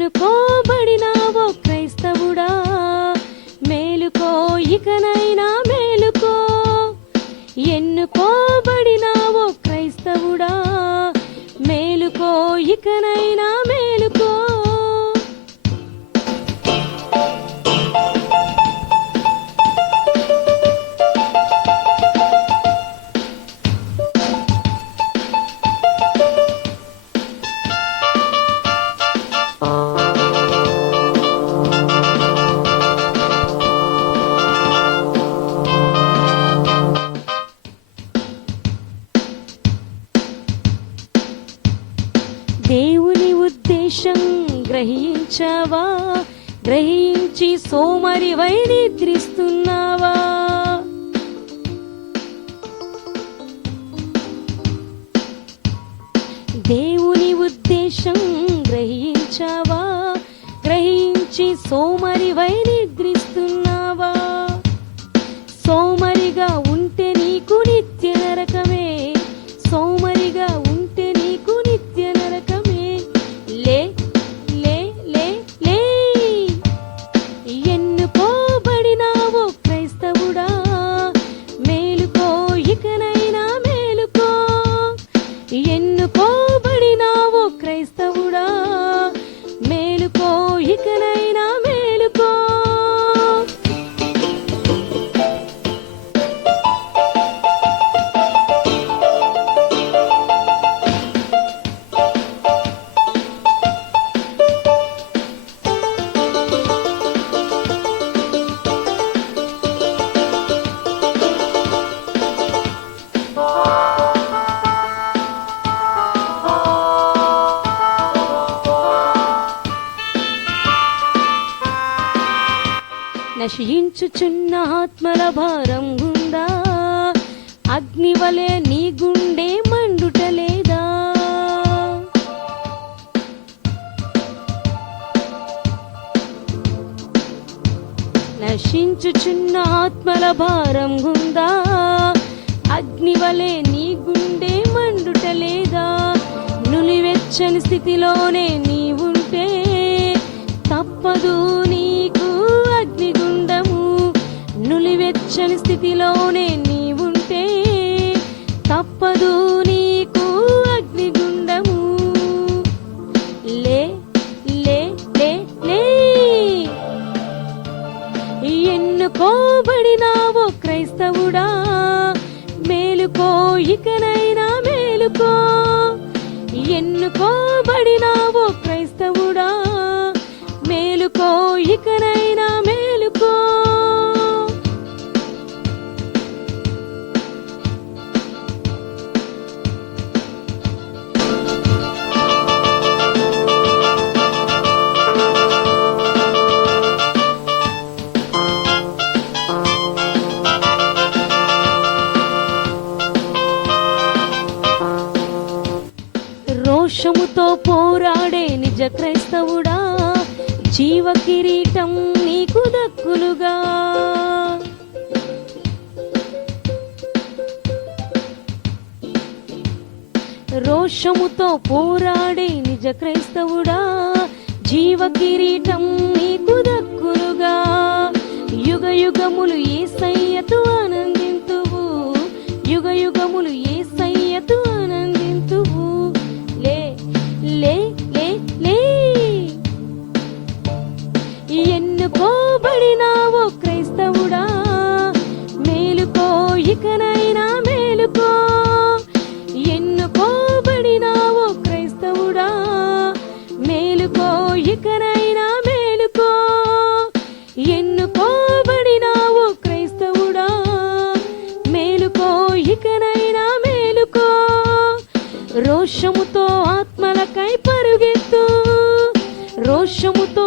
ఎన్నుకోబడినావో క్రైస్తవుడా, మేలుకో ఇకనైనా మేలుకో. ఎన్నుకోబడినావో క్రైస్తవుడా, మేలుకో ఇకనైనా మేలుకో. దేవుని ఉద్దేశం గ్రహించావా? గ్రహించి సోమరివై నిద్రిస్తున్నావా? దేవుని ఉద్దేశం గ్రహించావా? గ్రహించి సోమరివై నిద్రిస్తున్నావా? సోమరిగా ఉంటే నీకు నిత్య నరకమే. సోమరిగా ఉంటే నీకు నిత్య నరకమే. లే లే లే లే. ఎన్నుకోబడినావో క్రైస్తవుడా, మేలుకో ఇకనైనా మేలుకో. ఎన్నుకోబడినావో క్రైస్తవుడా, మేలుకో ఇకనైనా మేలుకో. నశించుచున్న ఆత్మల భారం ఉందా? అగ్నివలే నీ గుండె మండుటలేదా? నశించుచున్న ఆత్మల భారం ఉందా? అగ్నివలే నీ గుండె మండుటలేదా? నులివెచ్చని స్థితిలోనే నీవుంటే తప్పదు నీకు అగ్నిగుండము. నులివెచ్చని స్థితిలోనే నీవుంటే తప్పదు నీకు అగ్నిగుండము. లే లే లే లే. ఎన్నుకోబడినావో క్రైస్తవుడా, మేలుకో ఇకనైనా మేలుకో. ఎన్నుకోబడినావో క్రైస్తవుడా, మేలుకో ఇకనైనా మేలుకో. రోషముతో పోరాడే నిజ క్రైస్తవుడా, జీవ కిరీటం నీకు దక్కులుగా. రోషముతో పోరాడే నిజ క్రైస్తవుడా, జీవ కిరీటం నీకు దక్కులుగా. యుగ యుగములు యేసయ్యతో ఆనందింతువు. యుగ యుగములు యేసయ్యతో ఆనందింతువు. లే లే లే లే. ఎన్నుకోబడినావో క్రైస్తవుడా, మేలుకో ఇకనైనా మేలుకో. ఎన్నుకోబడినావో క్రైస్తవుడా, మేలుకో ఇకనైనా మేలుకో. ఎన్నుకోబడినావో క్రైస్తవుడా, మేలుకో ఇకనైనా మేలుకో. రోషముతో ఆత్మలకై పరుగెత్తు. రోషముతో